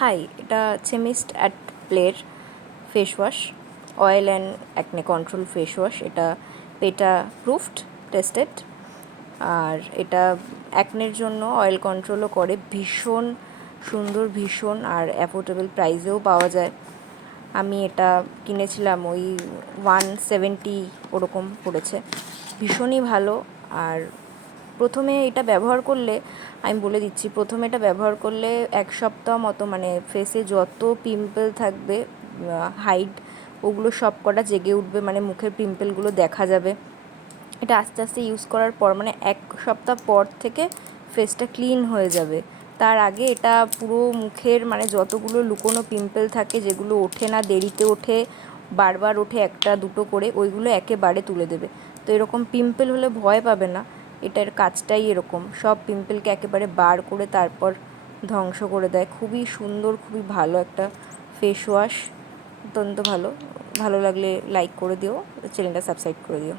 High, এটা হচ্ছে mist at প্লের face wash, oil and acne control face wash. এটা পেটা প্রুফড, টেস্টেড, আর এটা অ্যাকনের জন্য অয়েল কন্ট্রোলও করে। ভীষণ সুন্দর, ভীষণ, আর অ্যাফোর্ডেবল প্রাইসেও পাওয়া যায়। আমি এটা কিনেছিলাম ওই 170 ওরকম পড়েছে। ভীষণই ভালো। আর প্রথমে এটা ব্যবহার করলে, আমি বলে দিচ্ছি, প্রথমে এটা ব্যবহার করলে 1 সপ্তাহ মতো মানে ফেসে যত পিম্পল থাকবে, হাইট, ওগুলো সব কটা জেগে উঠবে, মানে মুখের পিম্পলগুলো দেখা যাবে। এটা আস্তে আস্তে ইউজ করার পর মানে 1 সপ্তাহ পর থেকে ফেসটা ক্লিন হয়ে যাবে। তার আগে এটা পুরো মুখের মানে যতগুলো লুকোনো পিম্পল থাকে, যেগুলো ওঠে না, দেরিতে ওঠে, বারবার ওঠে একটা দুটো করে, ওইগুলো একেবারে তুলে দেবে। তো এরকম পিম্পল হলে ভয় পাবে না, এটার কাজটাই এরকম, সব পিম্পলকে একেবারে বার করে তারপর ধ্বংস করে দেয়। খুবই সুন্দর, খুবই ভালো একটা ফেস ওয়াশ, অত্যন্ত ভালো। ভালো লাগলে লাইক করে দিও, চ্যানেলটা সাবস্ক্রাইব করে দিও।